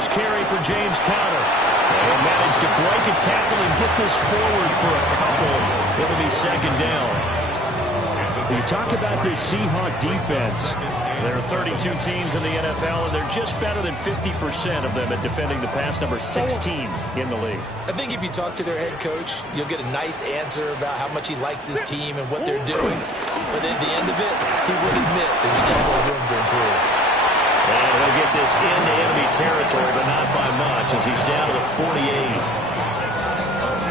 first carry for James Conner. And managed to break a tackle and get this forward for a couple. It'll be second down. You talk about this Seahawks defense. There are 32 teams in the NFL, and they're just better than 50% of them at defending the pass, number 16 in the league. I think if you talk to their head coach, you'll get a nice answer about how much he likes his team and what they're doing. But at the end of it, he will admit there's definitely room to improve. And he'll get this into enemy territory, but not by much, as he's down to the 48.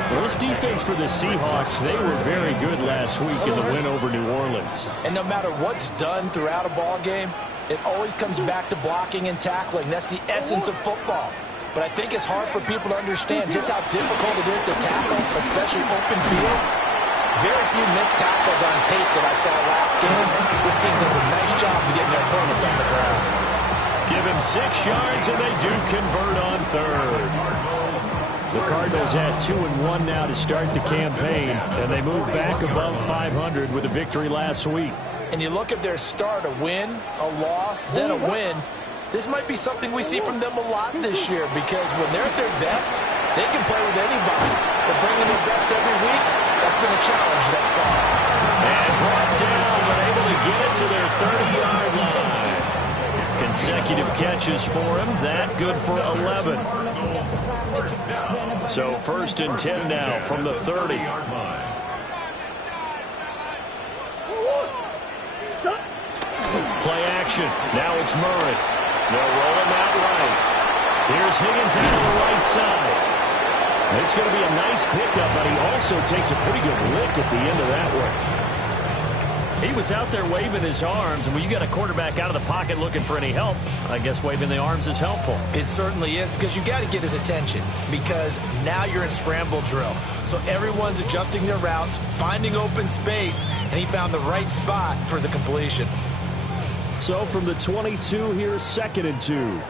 Well, this defense for the Seahawks, they were very good last week in the win over New Orleans. And no matter what's done throughout a ball game, it always comes back to blocking and tackling. That's the essence of football. But I think it's hard for people to understand just how difficult it is to tackle, especially open field. Very few missed tackles on tape that I saw last game. This team does a nice job of getting their opponents on the ground. Give him 6 yards, and they do convert on third. The Cardinals had 2-1 now to start the campaign, and they moved back above 500 with a victory last week. And you look at their start, a win, a loss, then a win. This might be something we see from them a lot this year, because when they're at their best, they can play with anybody. But bringing their best every week, that's been a challenge thus far. And brought down, but able to get it to their 30-yard line. Consecutive catches for him. That good for 11. So 1st and 10 now from the 30. Play action. Now it's Murray. They'll roll him out right. Here's Higgins out on the right side. It's going to be a nice pickup, but he also takes a pretty good lick at the end of that one. He was out there waving his arms, and when you got a quarterback out of the pocket looking for any help, I guess waving the arms is helpful. It certainly is, because you got to get his attention, because now you're in scramble drill. So everyone's adjusting their routes, finding open space, and he found the right spot for the completion. So from the 22, here's 2nd and 2.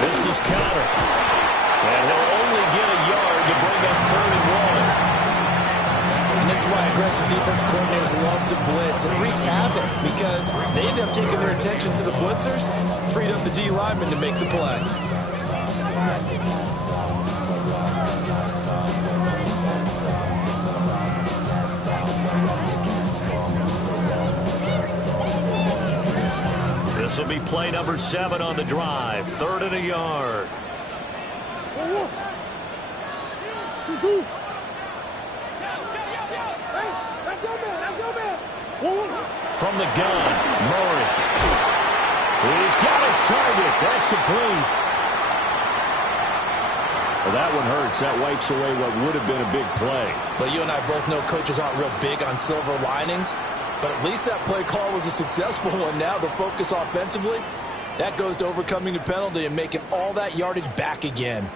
This is Conner. And he'll only get a yard to bring up 3rd and 1. And this is why aggressive defense coordinators love to blitz. It wreaks havoc because they end up taking their attention to the blitzers, freed up the D lineman to make the play. This will be play number 7 on the drive. 3rd and a yard. From the gun, Murray. He's got his target. That's complete. Well, that one hurts. That wipes away what would have been a big play. But you and I both know coaches aren't real big on silver linings. But at least that play call was a successful one. Now the focus offensively, that goes to overcoming a penalty and making all that yardage back again.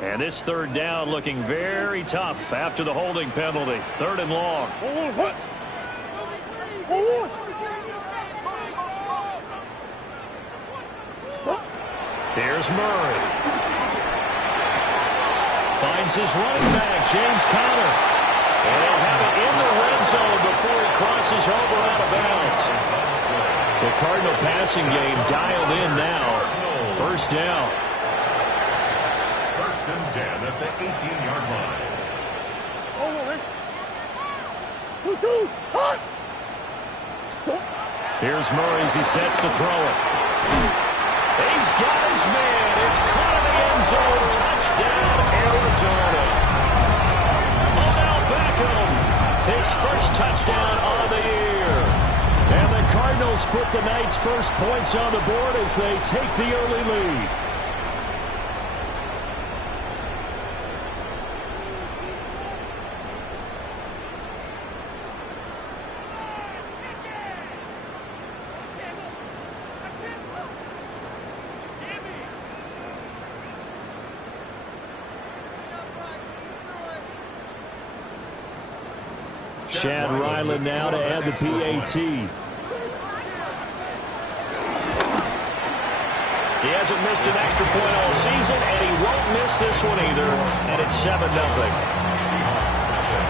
And this 3rd down looking very tough after the holding penalty. 3rd and long. Here's Murray. Finds his running back, James Conner. And he'll have it in the red zone before he crosses over out of bounds. The Cardinal passing game dialed in now. 1st down. 1st and 10 at the 18-yard line. Here's Murray as he sets to throw it. He's got his man. It's caught in the end zone. Touchdown, Arizona. Odell Beckham, his first touchdown of the year. And the Cardinals put the night's first points on the board as they take the early lead. Chad Ryland now to add the PAT. He hasn't missed an extra point all season, and he won't miss this one either. And it's 7-0. Seahawks nothing.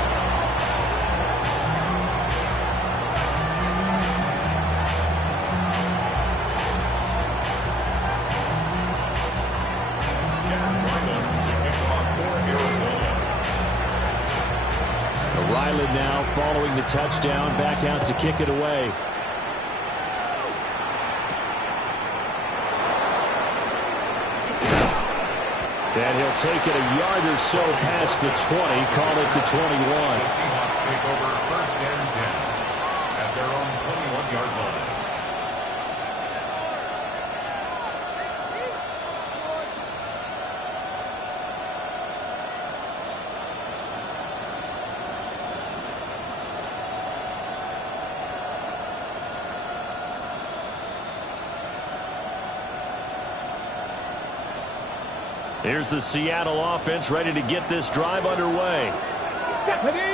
Ryland now following the touchdown, back out to kick it away. And he'll take it a yard or so past the 20, call it the 21. The Seahawks take over 1st and 10 at their own 21-yard line. Here's the Seattle offense ready to get this drive underway.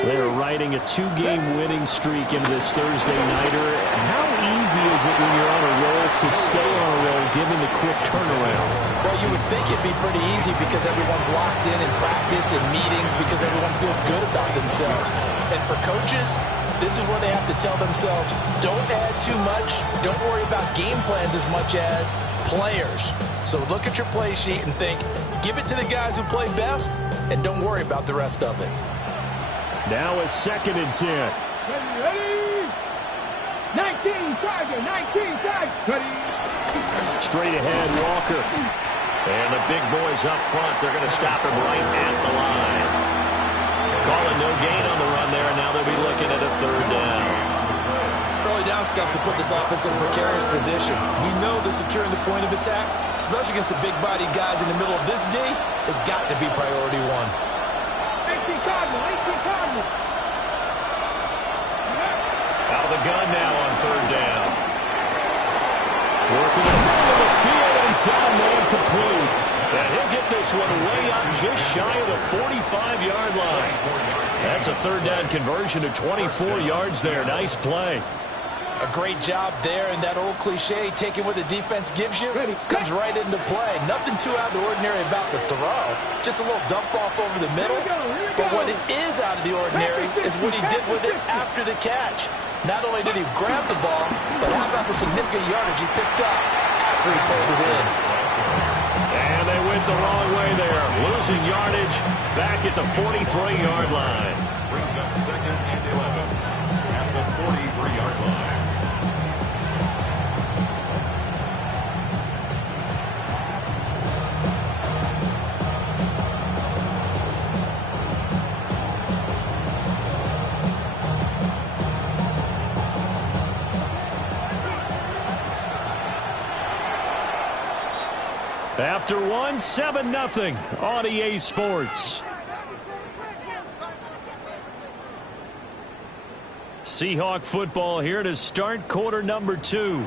They're riding a 2-game winning streak into this Thursday nighter. How easy is it when you're on a roll to stay on a roll given the quick turnaround? Well, you would think it'd be pretty easy because everyone's locked in practice and meetings because everyone feels good about themselves. And for coaches, this is where they have to tell themselves, don't add too much, don't worry about game plans as much as players. So look at your play sheet and think, give it to the guys who play best, and don't worry about the rest of it. Now a 2nd and 10. Ready? 19 target, 19 target. Ready? Straight ahead, Walker. And the big boys up front, they're going to stop him right at the line. Calling no gain on the run there, and now they'll be looking at a 3rd down. Early down steps to put this offense in a precarious position. We know that securing the point of attack, especially against the big-bodied guys in the middle of this D, has got to be priority 1. 18 Cardinals, 18 Cardinals. Out of the gun now on 3rd down. Working the middle of the field, and he's got a man complete. And he'll get this one way up just shy of the 45-yard line. That's a 3rd down conversion to 24 yards there. Nice play. A great job there, and that old cliche, taking what the defense gives you, comes right into play. Nothing too out of the ordinary about the throw. Just a little dump off over the middle. But what it is out of the ordinary is what he did with it after the catch. Not only did he grab the ball, but how about the significant yardage he picked up after he pulled it in. And they went the wrong way there. Losing yardage back at the 43-yard line. Brings up 2nd and 11 at the 43-yard line. After 7-0 on EA Sports. Seahawk football here to start quarter number 2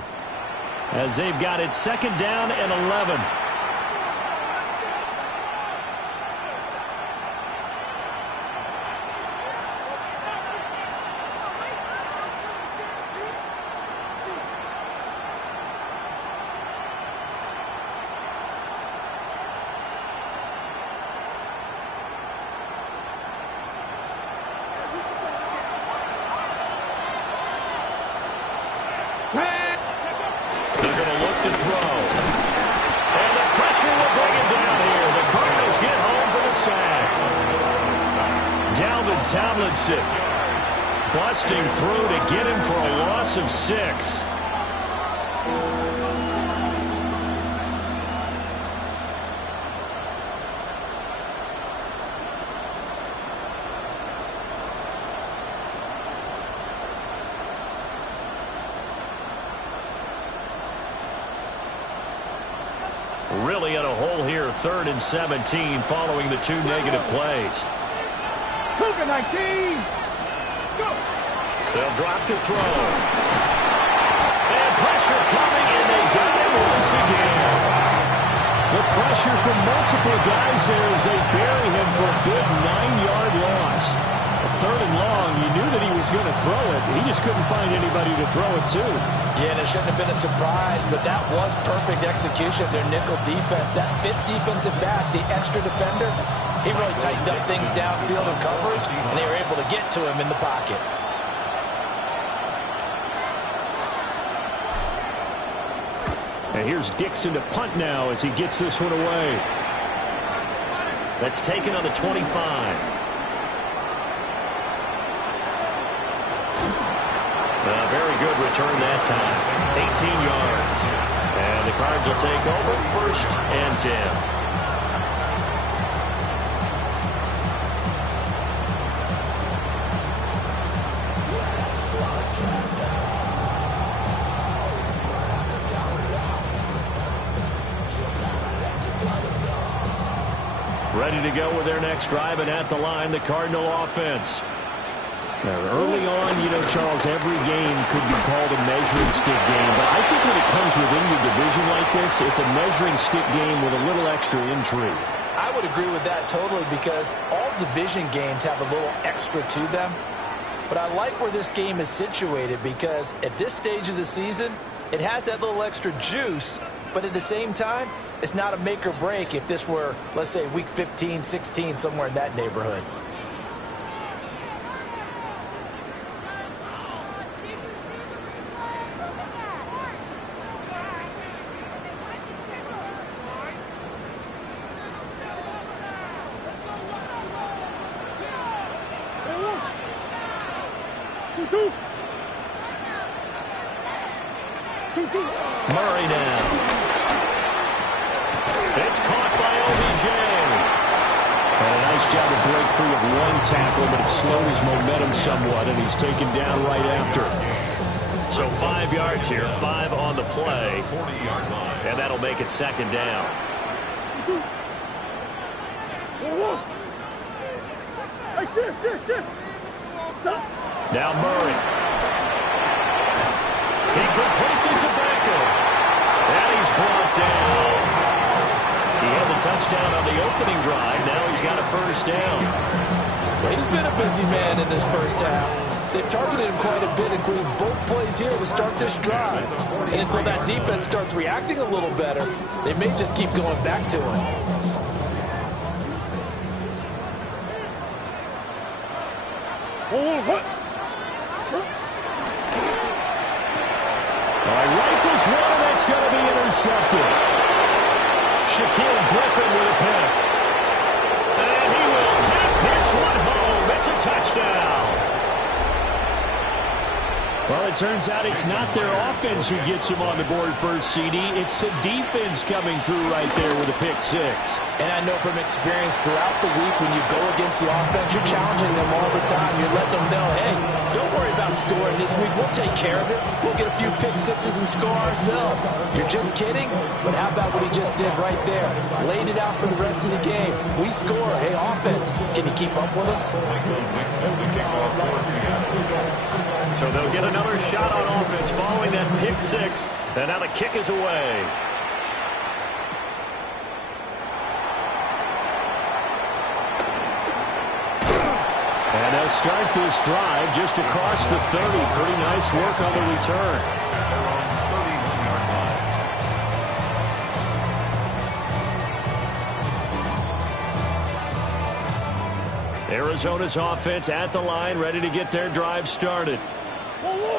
as they've got it 2nd down and 11. They're going to look to throw. And the pressure will bring him down here. The Cardinals get home for the sack. Dalvin Tomlinson busting through to get him for a loss of 6. Really in a hole here, 3rd and 17 following the 2 negative plays. Luka 19. Go. They'll drop to throw. And pressure coming, and they got him once again. The pressure from multiple guys there as they bury him for a big 9-yard loss. A 3rd and long, you knew that he was going to throw it. He just couldn't find anybody to throw it to. Yeah, and it shouldn't have been a surprise, but that was perfect execution of their nickel defense. That 5th defensive back, the extra defender, He really tightened up things downfield in coverage, and they were able to get to him in the pocket. And here's Dixon to punt now as he gets this one away. That's taken on the 25. A very good return that time. 18 yards. And the Cards will take over 1st and 10. Ready to go with their next drive, and at the line, the Cardinal offense. Now, early on, Charles, every game could be called a measuring stick game, but I think when it comes within your division like this, it's a measuring stick game with a little extra intrigue. I would agree with that totally, because all division games have a little extra to them. But I like where this game is situated, because at this stage of the season, it has that little extra juice, but at the same time, it's not a make or break if this were, let's say, week 15, 16, somewhere in that neighborhood. Murray now. It's caught by OBJ. And a nice job to break free of one tackle, but it slowed his momentum somewhat, and he's taken down right after. So 5 yards here, 5 on the play. And that'll make it 2nd down. Now Murray. He completes it to Beckham. And he's brought down. He had the touchdown on the opening drive. Now he's got a 1st down. Well, he's been a busy man in this first half. They've targeted him quite a bit, including both plays here to start this drive. And until that defense starts reacting a little better, they may just keep going back to him. Rifles one, and that's going to be intercepted. Shaquille Griffin with a pick. And he will take this one home. It's a touchdown. Well, it turns out it's not their offense who gets him on the board first, CD. It's the defense coming through right there with a pick 6. And I know from experience throughout the week when you go against the offense, you're challenging them all the time. You're letting them know, hey, don't worry about scoring this week. We'll take care of it. We'll get a few pick 6s and score ourselves. You're just kidding? But how about what he just did right there? Laid it out for the rest of the game. We score. Hey, offense, can you keep up with us? So they'll get another shot on offense following that pick 6. And now the kick is away. And they'll start this drive just across the 30. Pretty nice work on the return. Arizona's offense at the line, ready to get their drive started.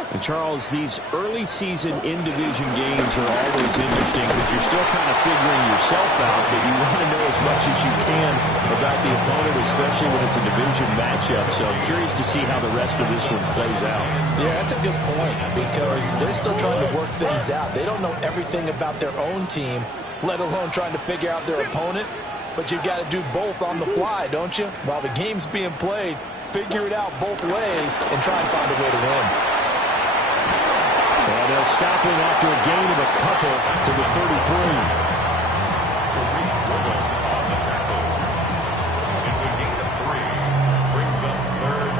And Charles, these early season in-division games are always interesting because you're still kind of figuring yourself out, but you want to know as much as you can about the opponent, especially when it's a division matchup. So I'm curious to see how the rest of this one plays out. Yeah, that's a good point because they're still trying to work things out. They don't know everything about their own team, let alone trying to figure out their opponent. But you've got to do both on the fly, don't you? While the game's being played, figure it out both ways and try and find a way to win. And they'll stop him after a gain of a couple to the 33. On the tackle. It's a gain of 3. Brings up 3rd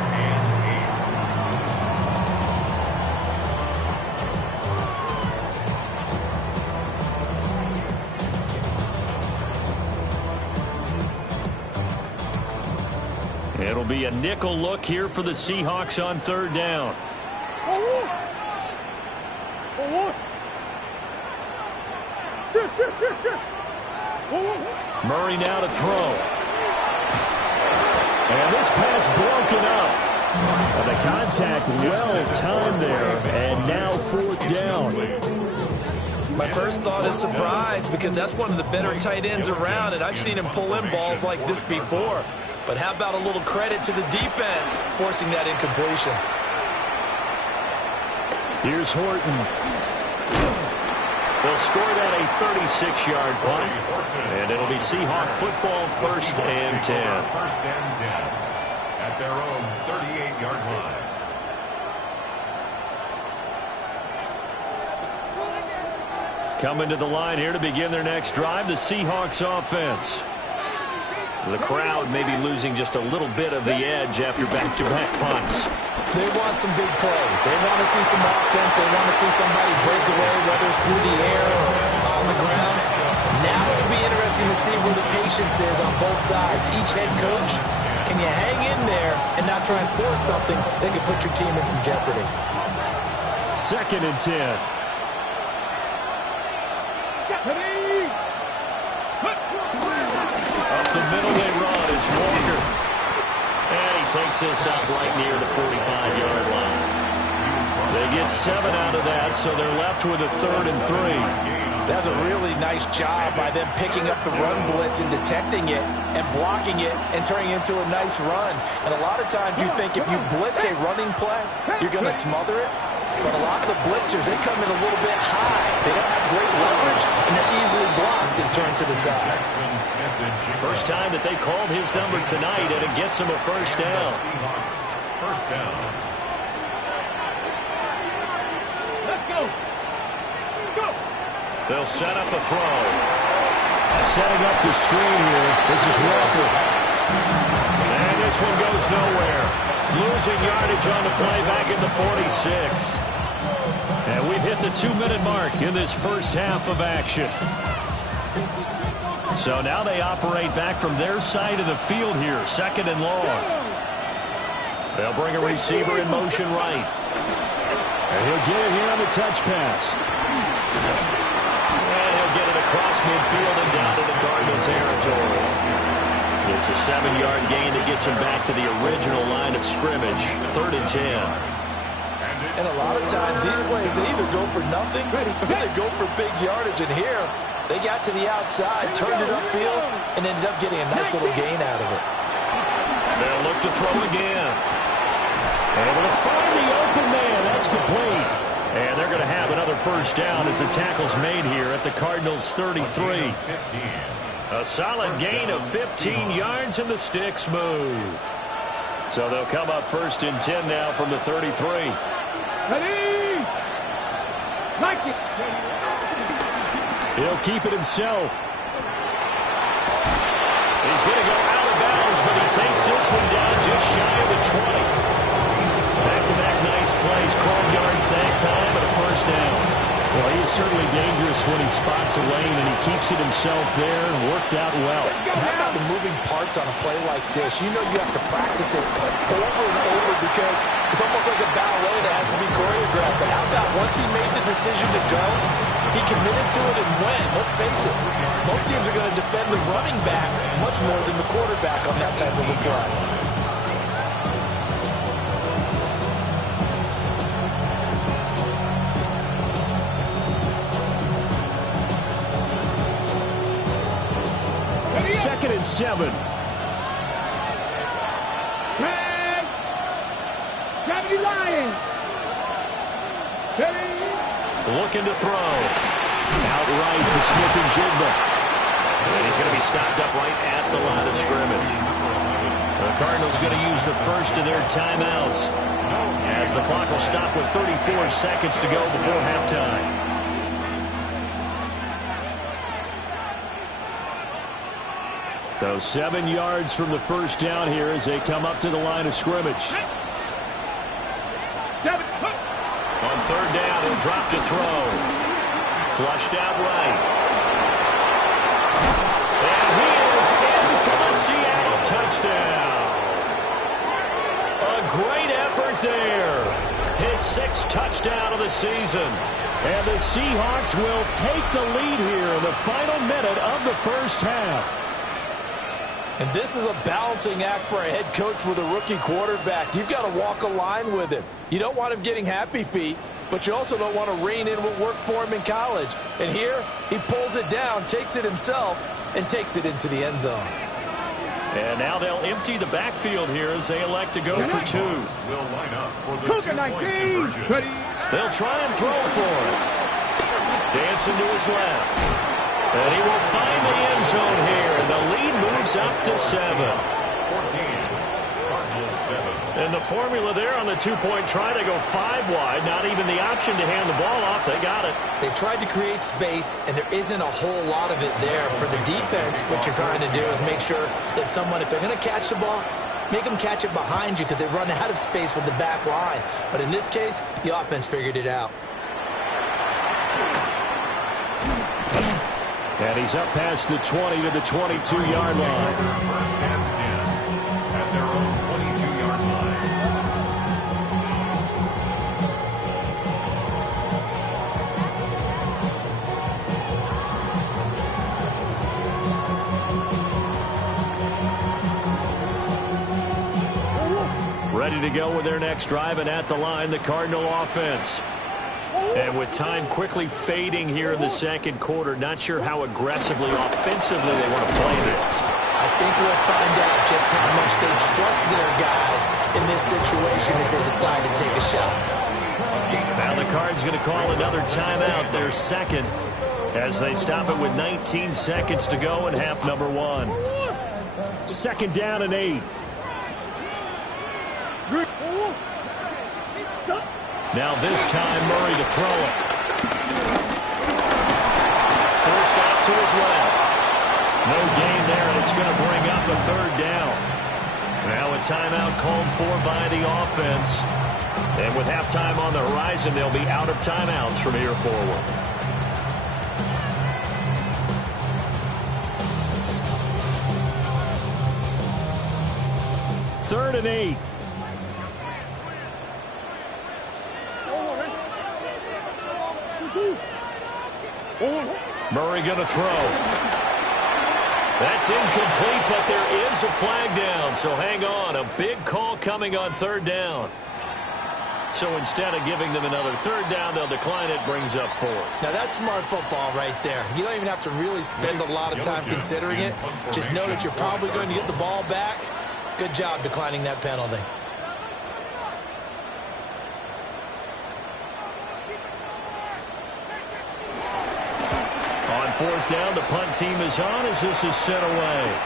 and 8. It'll be a nickel look here for the Seahawks on 3rd down. Murray now to throw. And this pass broken up. And the contact well timed there. And now 4th down. My first thought is surprise, because that's one of the better tight ends around, and I've seen him pull in balls like this before. But how about a little credit to the defense forcing that incompletion? Here's Horton. They'll score that a 36-yard punt, and it'll be Seahawk football, 1st and 10. 1st and 10 at their own 38-yard line. Coming to the line here to begin their next drive, the Seahawks offense. The crowd may be losing just a little bit of the edge after back-to-back punts. They want some big plays. They want to see some offense. They want to see somebody break away, whether it's through the air or on the ground. Now it'll be interesting to see where the patience is on both sides. Each head coach, can you hang in there and not try and force something that could put your team in some jeopardy? 2nd and 10. Up the middle they run. It's Walker. And he takes this up right near the 45-yard line. They get 7 out of that, so they're left with a 3rd and 3. That's a really nice job by them picking up the run blitz and detecting it and blocking it and turning it into a nice run. And a lot of times you think if you blitz a running play, you're going to smother it. But a lot of the blitzers, they come in a little bit high. They don't have great leverage, and they're easily blocked and turned to the side. First time that they called his number tonight, and it gets him a 1st down. Seahawks 1st down. Let's go. Let's go. They'll set up a throw. Setting up the screen here. This is Walker. And this one goes nowhere. Losing yardage on the play back in the 46. And we've hit the 2-minute mark in this first half of action. So now they operate back from their side of the field here, 2nd and long. They'll bring a receiver in motion right. And he'll get it here on the touch pass. And he'll get it across midfield and down to the Cardinal territory. It's a 7-yard gain that gets him back to the original line of scrimmage, 3rd and 10. And a lot of times these plays, they either go for nothing or they go for big yardage. And here, they got to the outside, turned it upfield, and ended up getting a nice little gain out of it. They'll look to throw again. Able to find the open man. That's complete. And they're going to have another 1st down as the tackle's made here at the Cardinals' 33. A solid gain of 15 yards, and the sticks move. So they'll come up 1st and 10 now from the 33. Ready? Like it. He'll keep it himself. He's going to go out of bounds, but he takes this one down just shy of the 20. Back-to-back nice plays, 12 yards that time, and a 1st down. Well, he is certainly dangerous when he spots a lane, and he keeps it himself there and worked out well. How about the moving parts on a play like this? You know you have to practice it over and over because it's almost like a ballet that has to be choreographed. But how about once he made the decision to go, he committed to it and went. Let's face it, most teams are going to defend the running back much more than the quarterback on that type of a play. Second and 7. Red. Gravity Lions. Ready? Looking to throw. Outright to Smith-Njigba. And he's going to be stopped up right at the line of scrimmage. The Cardinals going to use the first of their timeouts as the clock will stop with 34 seconds to go before halftime. So 7 yards from the 1st down here as they come up to the line of scrimmage. On 3rd down, he'll drop to throw. Flushed out right. And he is in for the Seattle touchdown. A great effort there. His 6th touchdown of the season. And the Seahawks will take the lead here in the final minute of the first half. And this is a balancing act for a head coach with a rookie quarterback. You've got to walk a line with him. You don't want him getting happy feet, but you also don't want to rein in what worked for him in college. And here, he pulls it down, takes it himself, and takes it into the end zone. And now they'll empty the backfield here as they elect to go for two. Will line up for the two-point conversion. They'll try and throw for it. Dancing to his left. And he will find the end zone here. And the lead moves up to 7. 14. Cardinals 7. And the formula there on the two-point try to go 5 wide. Not even the option to hand the ball off. They got it. They tried to create space, and there isn't a whole lot of it there. For the defense, what you're trying to do is make sure that if they're going to catch the ball, make them catch it behind you because they run out of space with the back line. But in this case, the offense figured it out. And he's up past the 20 to the 22-yard line. First and 10 at their own 22-yard line. Ready to go with their next drive, and at the line, the Cardinal offense. And with time quickly fading here in the second quarter, not sure how aggressively, offensively they want to play this. I think we'll find out just how much they trust their guys in this situation if they decide to take a shot. Now the Cards going to call another timeout, their second, as they stop it with 19 seconds to go in half number 1. 2nd down and 8. Now this time, Murray to throw it. Forced out to his left. No gain there, and it's going to bring up a 3rd down. Now a timeout called for by the offense. And with halftime on the horizon, they'll be out of timeouts from here forward. Third and 8. Murray going to throw. That's incomplete, but there is a flag down, so hang on. A big call coming on 3rd down. So instead of giving them another 3rd down, they'll decline it, brings up 4. Now that's smart football right there. You don't even have to really spend a lot of time considering it. Just know that you're probably going to get the ball back. Good job declining that penalty. On 4th down, the punt team is on as this is sent away.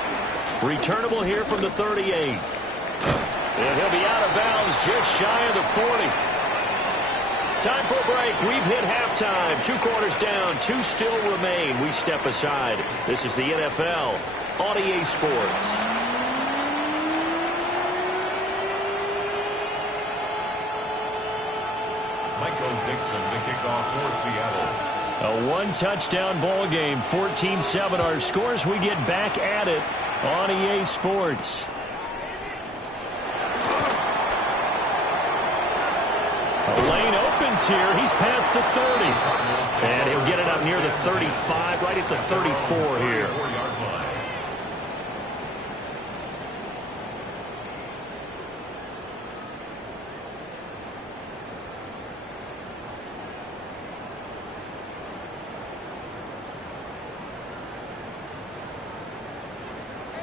Returnable here from the 38. And he'll be out of bounds just shy of the 40. Time for a break. We've hit halftime. 2 quarters down, 2 still remain. We step aside. This is the NFL on EA Sports. Michael Dixon to kick off for Seattle. A 1-touchdown ball game, 14-7 our scores. We get back at it on EA Sports. A lane opens here. He's past the 30. And he'll get it up near the 35, right at the 34 here.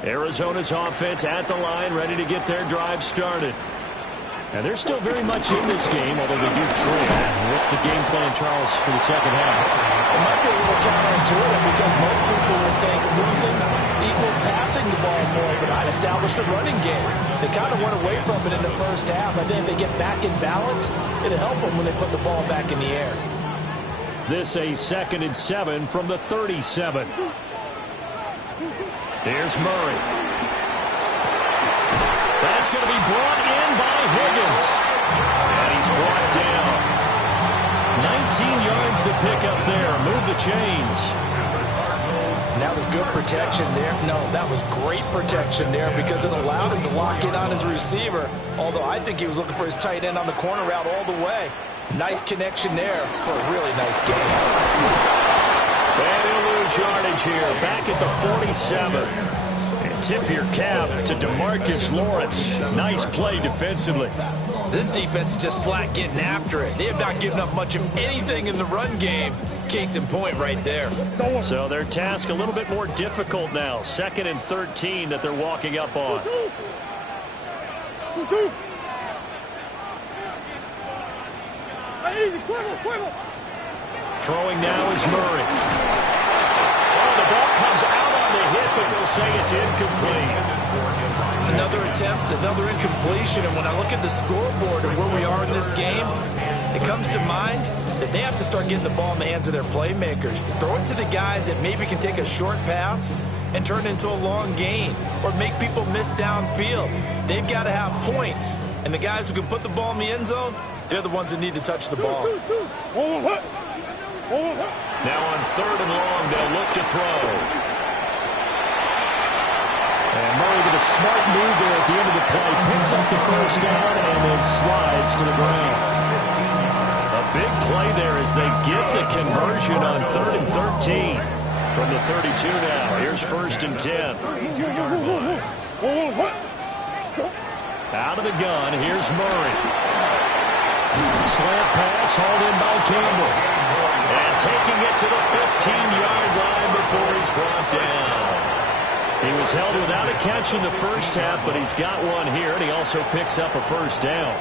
Arizona's offense at the line, ready to get their drive started. And they're still very much in this game, although they do trail. What's the game plan, Charles, for the second half? It might be a little counterintuitive because most people would think losing equals passing the ball more, but I'd establish the running game. They kind of went away from it in the first half. I think if they get back in balance, it'll help them when they put the ball back in the air. This a 2nd and 7 from the 37. Here's Murray. That's going to be brought in by Higgins. And he's brought down. 19 yards to pick up there. Move the chains. And that was good protection there. No, that was great protection there because it allowed him to lock in on his receiver. Although I think he was looking for his tight end on the corner route all the way. Nice connection there for a really nice game. And he'll lose yardage here. Back at the 47. And Tip your cap to DeMarcus Lawrence. Nice play defensively. This defense is just flat getting after it. They have not given up much of anything in the run game. Case in point right there. So their task a little bit more difficult now. 2nd and 13 that they're walking up on. Throwing now is Murray. Oh, the ball comes out on the hit, but they'll say it's incomplete. Another attempt, another incompletion, and when I look at the scoreboard and where we are in this game, it comes to mind that they have to start getting the ball in the hands of their playmakers. Throw it to the guys that maybe can take a short pass and turn it into a long gain or make people miss downfield. They've got to have points, and the guys who can put the ball in the end zone, they're the ones that need to touch the ball. Now on 3rd and long, they'll look to throw. And Murray with a smart move there at the end of the play. Picks up the first down and then slides to the ground. A big play there as they get the conversion on 3rd and 13. From the 32 now. Here's 1st and 10. Out of the gun. Here's Murray. Slant pass hauled in by Campbell. And taking it to the 15-yard line before he's brought down. He was held without a catch in the first half, but he's got one here, and he also picks up a first down.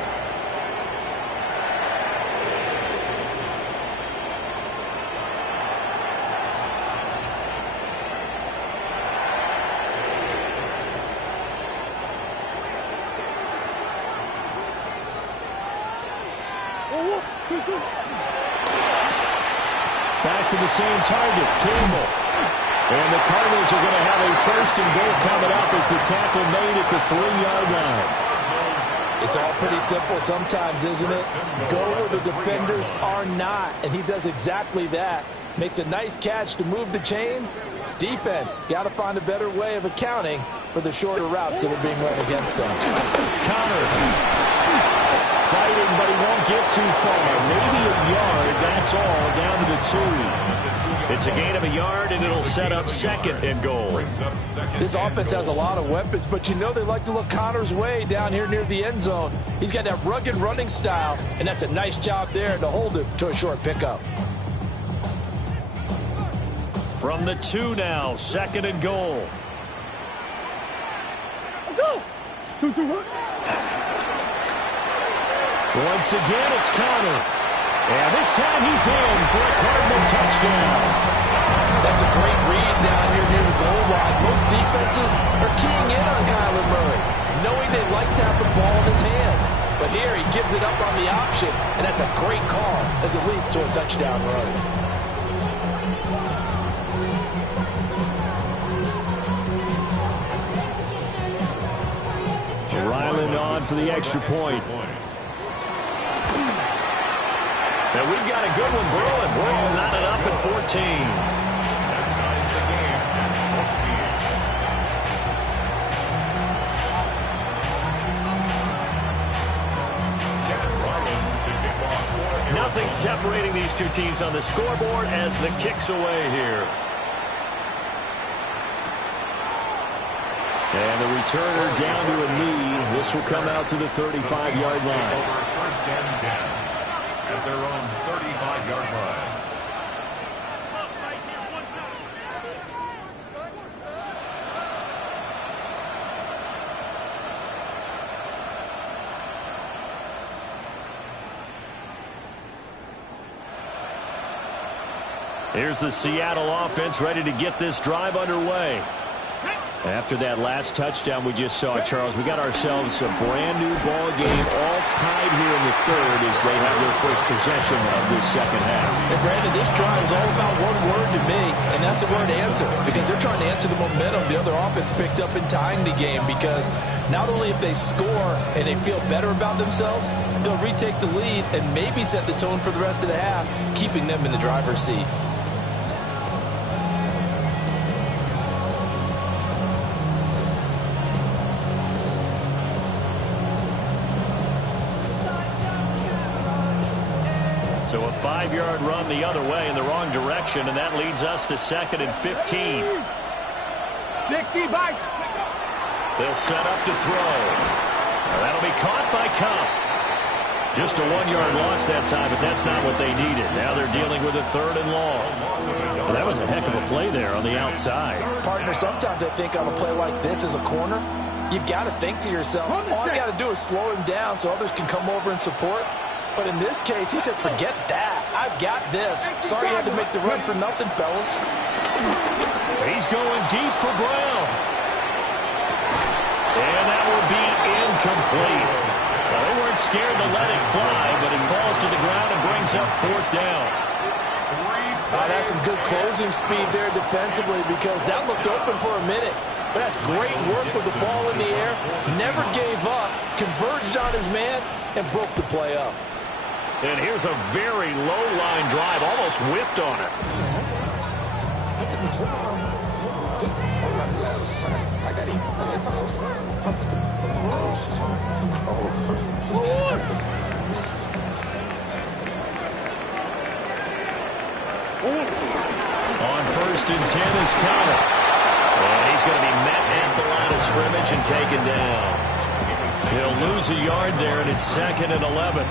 Back to the same target, Campbell. And the Cardinals are going to have a 1st and goal coming up as the tackle made at the 3-yard line. It's all pretty simple sometimes, isn't it? Go where the defenders are not, and he does exactly that. Makes a nice catch to move the chains. Defense, got to find a better way of accounting for the shorter routes that are being run against them. Connor fighting, but he won't get too far. Maybe a yard, that's all, down to the 2. It's a gain of a yard, and it'll set up 2nd and goal. This offense has a lot of weapons, but you know they like to look Connor's way down here near the end zone. He's got that rugged running style, and that's a nice job there to hold it to a short pickup. From the 2 now, 2nd and goal. Let's go. 2-2. Once again, it's Connor. And this time he's in for a Cardinal touchdown. That's a great read down here near the goal line. Most defenses are keying in on Kyler Murray, knowing they like to have the ball in his hands. But here he gives it up on the option, and that's a great call as it leads to a touchdown run. Ryland on for the extra point. And we've got a good one brewing. We're all knotted up at 14. That ties the game at 14. Nothing separating these two teams on the scoreboard as the kick's away here. And the returner down to a knee. This will come out to the 35-yard line. Over 1st and 10 at their own 35-yard line. Here's the Seattle offense ready to get this drive underway. After that last touchdown we just saw, Charles, we got ourselves a brand new ball game, all tied here in the 3rd as they have their first possession of this 2nd half. And Brandon, this drive is all about one word to me, and that's the word answer, because they're trying to answer the momentum the other offense picked up in tying the game, because not only if they score and they feel better about themselves, they'll retake the lead and maybe set the tone for the rest of the half, keeping them in the driver's seat. So a 5-yard run the other way in the wrong direction, and that leads us to 2nd and 15. 60 bikes. They'll set up to throw. That'll be caught by Cup. Just a 1-yard loss that time, but that's not what they needed. Now they're dealing with a 3rd and long. Well, that was a heck of a play there on the outside. Partner, sometimes I think on a play like this as a corner, you've got to think to yourself, all I got to do is slow him down so others can come over and support. But in this case, he said, forget that. I've got this. Sorry you had to make the run for nothing, fellas. He's going deep for Brown. And that will be incomplete. Well, they weren't scared to let it fly, but it falls to the ground and brings up 4th down. That's some good closing speed there defensively because that looked open for a minute. But that's great work with the ball in the air. Never gave up, converged on his man, and broke the play up. And here's a very low-line drive, almost whiffed on it. That's a good drive. Just on my left side. I got him. On 1st and 10 is Connor. And he's going to be met at the line of scrimmage and taken down. He'll lose a yard there, and it's 2nd and 11.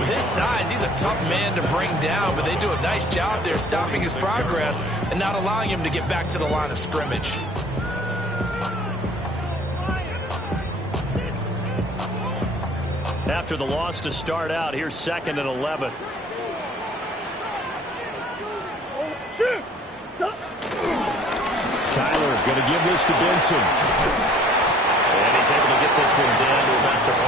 With his size, he's a tough man to bring down, but they do a nice job there stopping his progress and not allowing him to get back to the line of scrimmage. After the loss to start out, here's 2nd and 11. Kyler going to give this to Benson. And he's able to get this one down to about the 40.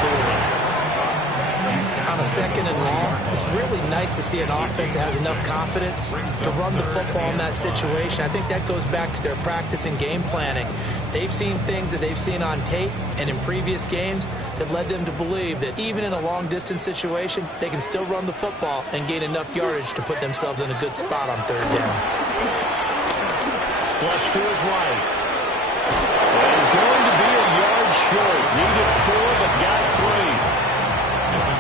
On a 2nd and long, it's really nice to see an offense that has enough confidence to run the football in that situation. I think that goes back to their practice and game planning. They've seen things that they've seen on tape and in previous games that led them to believe that even in a long-distance situation, they can still run the football and gain enough yardage to put themselves in a good spot on 3rd down. Flush to his right. And he's going to be a yard short. Needed 4, but got 3.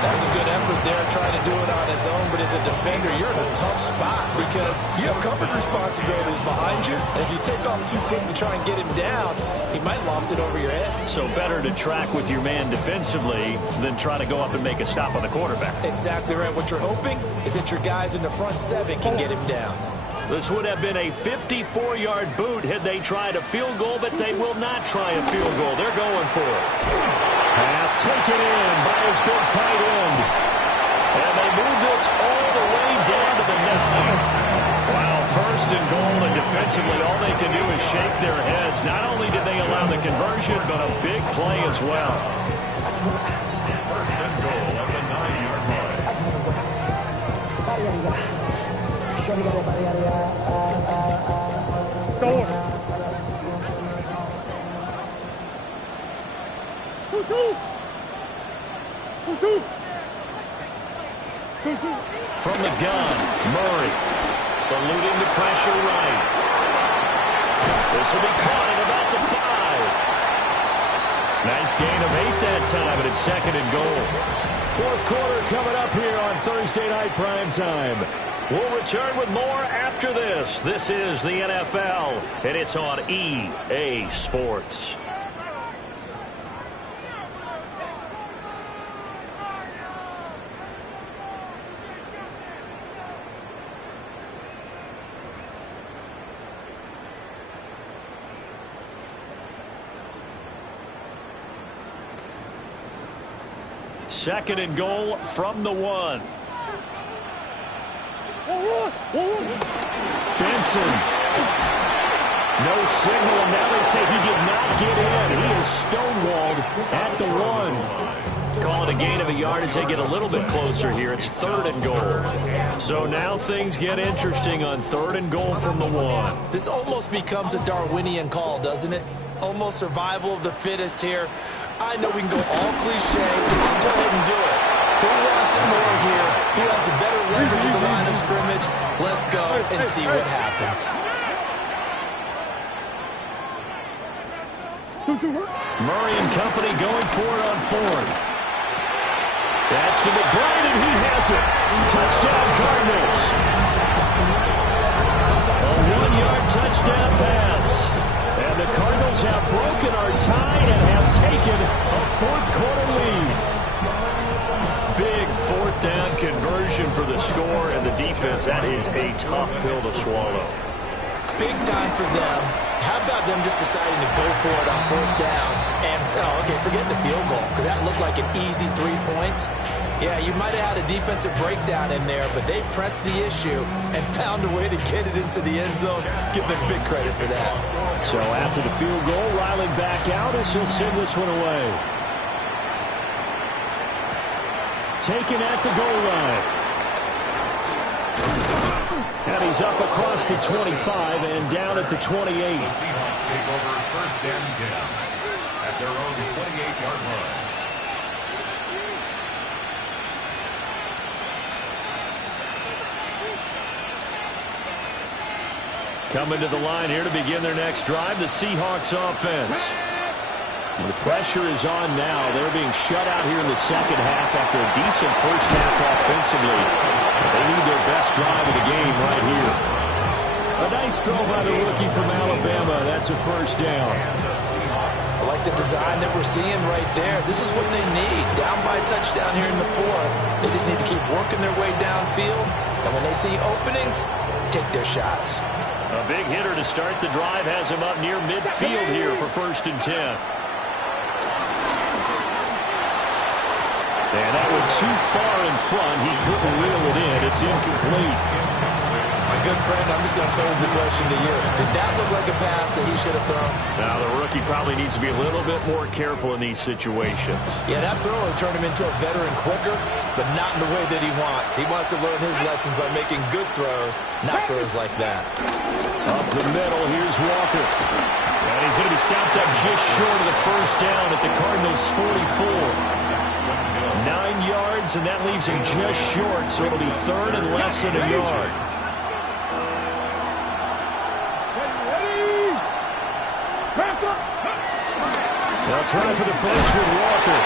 That was a good effort there trying to do it on his own, but as a defender, you're in a tough spot because you have coverage responsibilities behind you, and if you take off too quick to try and get him down, he might loft it over your head. So better to track with your man defensively than try to go up and make a stop on the quarterback. Exactly right. What you're hoping is that your guys in the front 7 can get him down. This would have been a 54-yard boot had they tried a field goal, but they will not try a field goal. They're going for it. Pass taken in by his big tight end. And they move this all the way down to the 9. Wow, 1st and goal, and defensively all they can do is shake their heads. Not only did they allow the conversion, but a big play as well. 1st and goal at the 9-yard line. From the gun, Murray. Eluding the pressure right. This will be caught at about the 5. Nice gain of 8 that time, but it's 2nd and goal. 4th quarter coming up here on Thursday Night Prime Time. We'll return with more after this. This is the NFL, and it's on EA Sports. Second and goal from the 1. Benson. No signal, and now they say he did not get in. He is stonewalled at the 1. Call it a gain of a yard as they get a little bit closer here. It's 3rd and goal. So now things get interesting on 3rd and goal from the 1. This almost becomes a Darwinian call, doesn't it? Almost survival of the fittest here. I know we can go all cliche. I'll go ahead and do it. Who wants it more here? Who has a better leverage at the line of scrimmage? Let's go and see what happens. Murray and company going for it on 4th. That's to McBride, and he has it. Touchdown, Cardinals. A 1-yard touchdown pass. And the Cardinals Cardinals have broken our tie and have taken a fourth-quarter lead. Big fourth-down conversion for the score, and the defense, that is a tough pill to swallow. Big time for them. How about them just deciding to go for it on fourth down? And, okay, forget the field goal, because that looked like an easy 3 points. Yeah, you might have had a defensive breakdown in there, but they pressed the issue and found a way to get it into the end zone. Give them big credit for that. So after the field goal, Riley back out as he'll send this one away. Taken at the goal line. And he's up across the 25 and down at the 28. The Seahawks take over first and 10 at their own 28-yard line. Coming to the line here to begin their next drive, the Seahawks offense. The pressure is on now. They're being shut out here in the second half after a decent first half offensively. They need their best drive of the game right here. A nice throw by the rookie from Alabama. That's a first down. I like the design that we're seeing right there. This is what they need. Down by a touchdown here in the fourth. They just need to keep working their way downfield. And when they see openings, take their shots. A big hitter to start the drive has him up near midfield here for first and 10. And that went too far in front. He couldn't reel it in. It's incomplete. My good friend, I'm just going to pose the question to you. Did that look like a pass that he should have thrown? Now, the rookie probably needs to be a little bit more careful in these situations. Yeah, that throw will turn him into a veteran quicker, but not in the way that he wants. He wants to learn his lessons by making good throws, not throws like that. Up the middle, here's Walker. And he's going to be stopped up just short of the first down at the Cardinals' 44. 9 yards, and that leaves him just short, so it'll be third and less than a yard. They'll try for the first with Walker.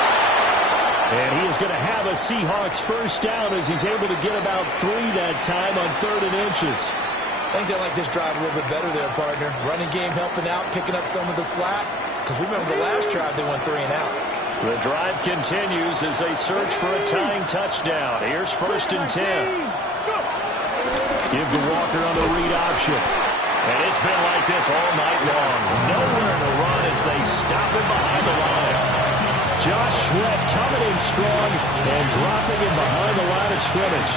And he is going to have a Seahawks first down as he's able to get about 3 that time on 3rd and inches. I think they like this drive a little bit better there, partner. Running game helping out, picking up some of the slack. Because remember the last drive, they went 3 and out. The drive continues as they search for a tying touchdown. Here's first and 10. Give to Walker on the read option. And it's been like this all night long. Nowhere to run as they stop him behind the line. Josh Sweat coming in strong and dropping him behind the line of scrimmage.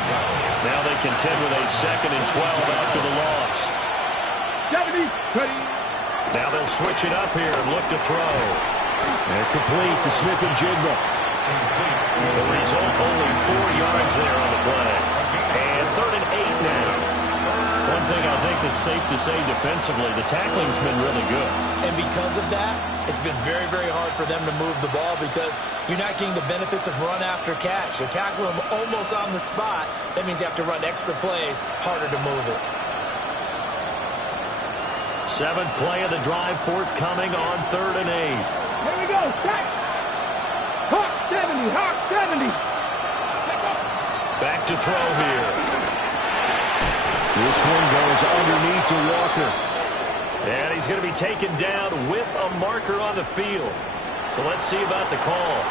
Now they contend with a 2nd and 12 after the loss. Now they'll switch it up here and look to throw. And complete to Smith-Njigba. The result, only 4 yards there on the play. And 3rd and 8 now. One thing I think that's safe to say defensively, the tackling's been really good. And because of that, it's been very, very hard for them to move the ball because you're not getting the benefits of run after catch. You're tackling them almost on the spot. That means you have to run extra plays, harder to move it. 7th play of the drive, forthcoming on 3rd and 8. Here we go. Hawk 70. Hawk 70. Back to throw here. This one goes underneath to Walker. And he's going to be taken down with a marker on the field. So let's see about the call.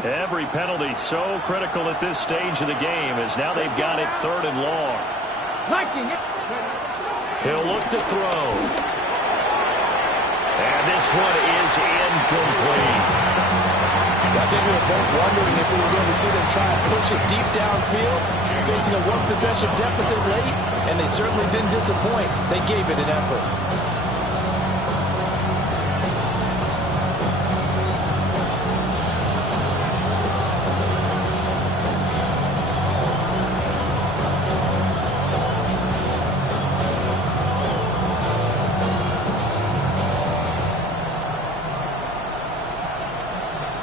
Every penalty so critical at this stage of the game as now they've got it 3rd and long. He'll look to throw. And this one is incomplete. I think we were both wondering if we were going to see them try and push it deep downfield, facing a 1-possession deficit late, and they certainly didn't disappoint. They gave it an effort.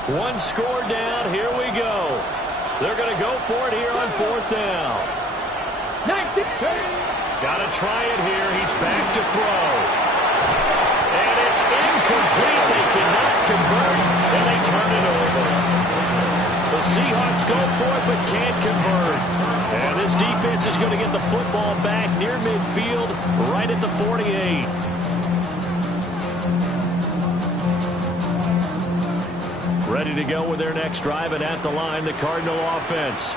One score down. Here we go. They're going to go for it here on 4th down. Got to try it here. He's back to throw. And it's incomplete. They cannot convert, and they turn it over. The Seahawks go for it, but can't convert. And this defense is going to get the football back near midfield, right at the 48. Ready to go with their next drive, and at the line, the Cardinal offense.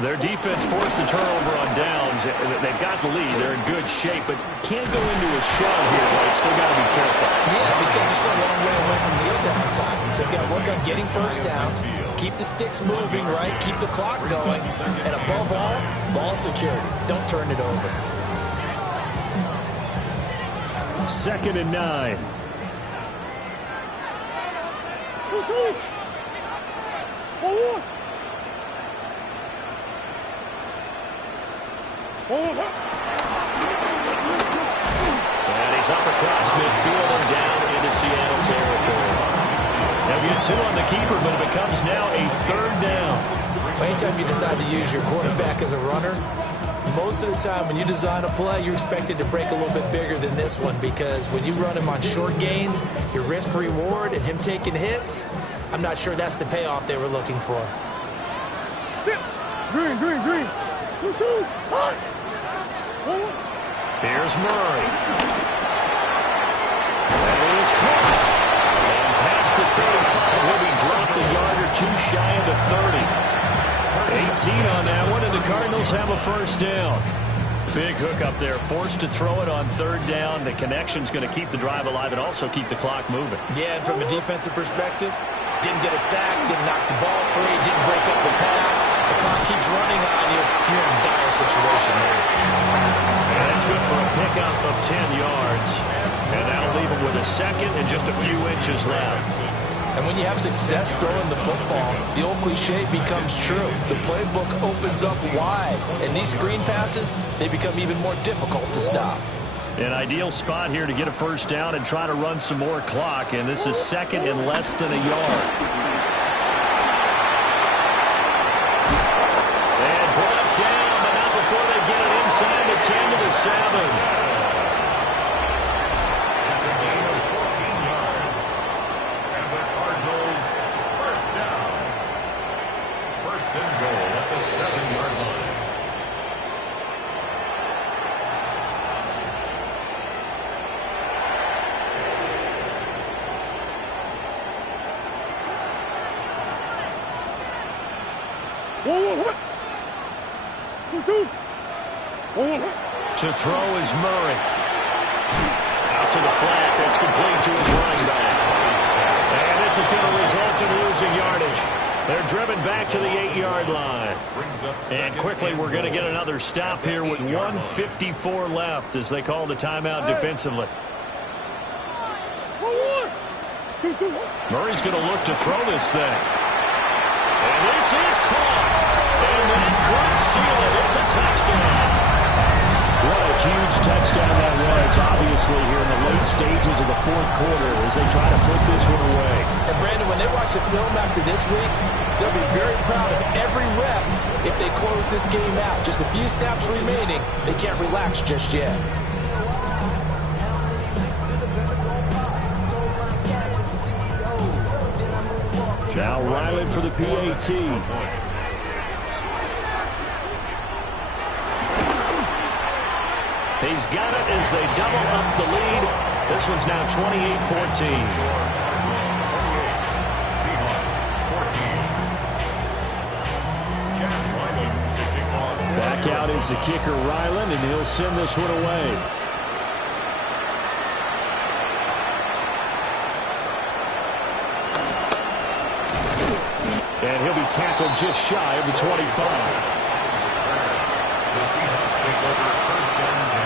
Their defense forced the turnover on downs. They've got the lead. They're in good shape, but can't go into a shell here, right? Still got to be careful. Yeah, because they're so a long way away from kneel down times. They've got to work on getting first downs, keep the sticks moving, right? Keep the clock going, and above all, ball security. Don't turn it over. 2nd and 9. And he's up across midfield and down into Seattle territory. They'll get 2 on the keeper, but it becomes now a 3rd down. Anytime you decide to use your quarterback as a runner, most of the time when you design a play, you're expected to break a little bit bigger than this one, because when you run him on short gains, your risk-reward and him taking hits, I'm not sure that's the payoff they were looking for. Green. 2-2. Hot. Here's Murray. And it is caught. And past the 35, will be dropped a yard or 2 shy of the 30. 18 on that one, and the Cardinals have a first down. Big hook up there, forced to throw it on 3rd down. The connection's going to keep the drive alive and also keep the clock moving. Yeah, and from a defensive perspective, didn't get a sack, didn't knock the ball free, didn't break up the pass. The clock keeps running on you. You're in a dire situation there. And that's good for a pickup of 10 yards. And that'll leave him with a 2nd and just a few inches left. And when you have success throwing the football, the old cliche becomes true. The playbook opens up wide. And these screen passes, they become even more difficult to stop. An ideal spot here to get a first down and try to run some more clock. And this is 2nd and less than a yard. And brought down, but not before they get it inside the 10 to the 7. It's a gain of 14 yards. And the Cardinals first down. 1st and goal at the 7-yard line. What? 2-2. To throw is Murray. Out to the flat. That's complete to his running back. And this is going to result in losing yardage. They're driven back to the 8-yard line. And quickly, we're going to get another stop here with 1:54 left as they call the timeout defensively. Murray's going to look to throw this thing. And this is caught. And that could seal it. It's a touchdown. What a huge touchdown that was, obviously, here in the late stages of the 4th quarter as they try to put this one away. And, Brandon, when they watch the film after this week, they'll be very proud of every rep if they close this game out. Just a few snaps remaining. They can't relax just yet. Now Ryland for the PAT. He's got it as they double up the lead. This one's now 28-14. Seahawks 14. Back out is the kicker Ryland, and he'll send this one away. And he'll be tackled just shy of the 25. The Seahawks take over 1st and 10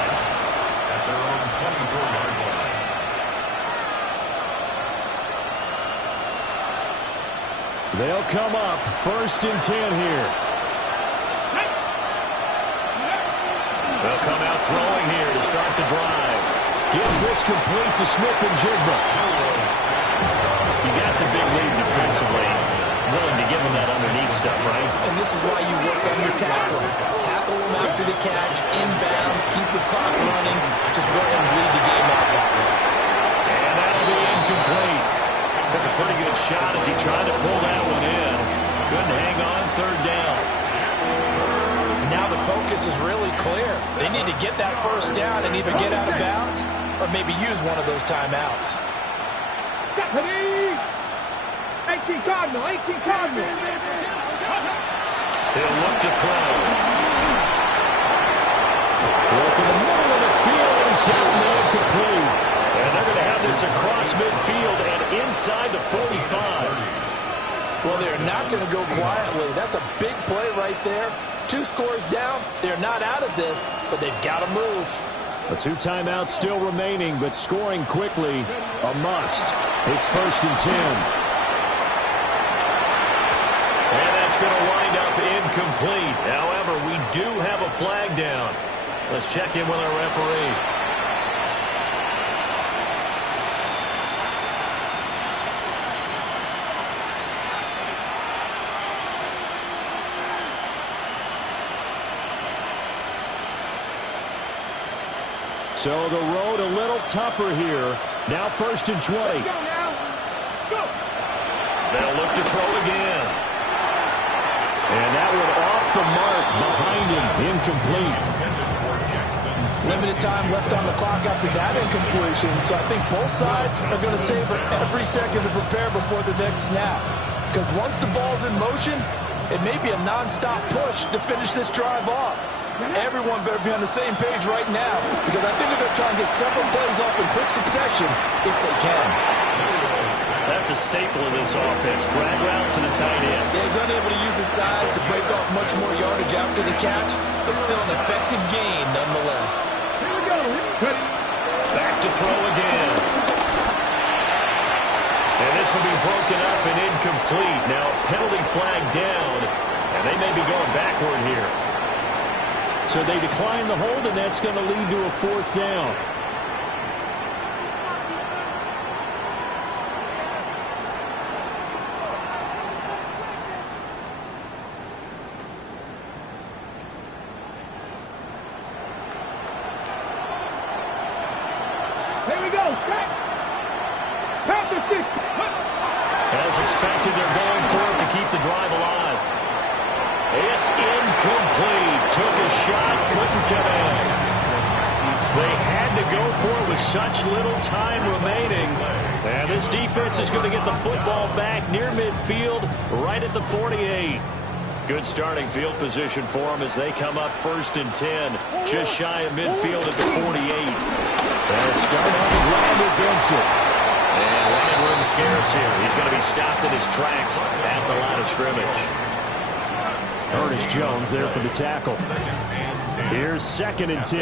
at their own 24-yard line. They'll come up 1st and 10 here. They'll come out throwing here to start the drive. Gets this complete to Smith and Jigba. You got the big lead defensively. willing to give him that underneath stuff, right? And this is why you work on your tackling. Tackle him after the catch, inbounds, keep the clock running. Just go ahead and bleed the game out that way. And that'll be incomplete. Took a pretty good shot as he tried to pull that one in. Couldn't hang on third down. Now the focus is really clear. They need to get that first down and either get out of bounds or maybe use one of those timeouts. Stephanie! 18 Cardinal, 18 Cardinal. He'll look to throw. Look in the middle of the field, and he's got it incomplete. And they're going to have this across midfield and inside the 45. Well, they're not going to go quietly. That's a big play right there. 2 scores down. They're not out of this, but they've got to move. A 2 timeouts still remaining, but scoring quickly, a must. It's 1st and 10. And that's going to wind up incomplete. However, we do have a flag down. Let's check in with our referee. So the road a little tougher here. Now 1st and 20. Go now. Go. They'll look to throw again. And that one off the mark behind him. Incomplete. Limited time left on the clock after that incompletion. So I think both sides are going to savor every second to prepare before the next snap. Because once the ball's in motion, it may be a nonstop push to finish this drive off. Everyone better be on the same page right now, because I think they're going to try and get several plays off in quick succession if they can. That's a staple of this offense. Drag route to the tight end. Yeah, he's unable to use his size to break off much more yardage after the catch, but still an effective gain nonetheless. Here we go. Ready. Back to throw again. And this will be broken up and incomplete. Now penalty flag down, and they may be going backward here. So they decline the hold, and that's going to lead to a 4th down. Here we go. Set. Count the 6. As expected, they're going for it to keep the drive alive. It's incomplete. Took a shot, couldn't come in. They had to go for it with such little time remaining. And this defense is going to get the football back near midfield, right at the 48. Good starting field position for them as they come up 1st and 10. Just shy of midfield at the 48. They'll start off with Randall Benson. And running room scarce here. He's going to be stopped in his tracks at the line of scrimmage. Ernest Jones there for the tackle. Here's 2nd and 10.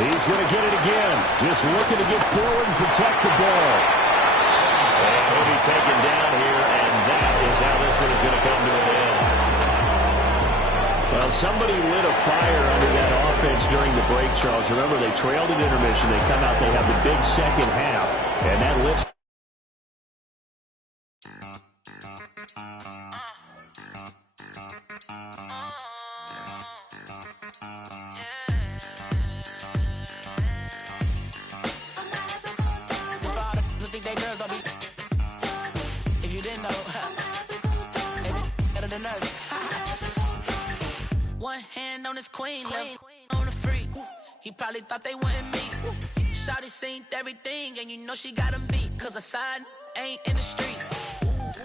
He's going to get it again. Just looking to get forward and protect the ball. And he'll be taken down here, and that is how this one is going to come to an end. Well, somebody lit a fire under that offense during the break, Charles. Remember, they trailed at intermission. They come out, they have the big second half, and that lifts. One hand on his queen, left on the freak. He probably thought they wouldn't meet. Shawty seen everything, and you know she got him beat. Cause her side ain't in the streets.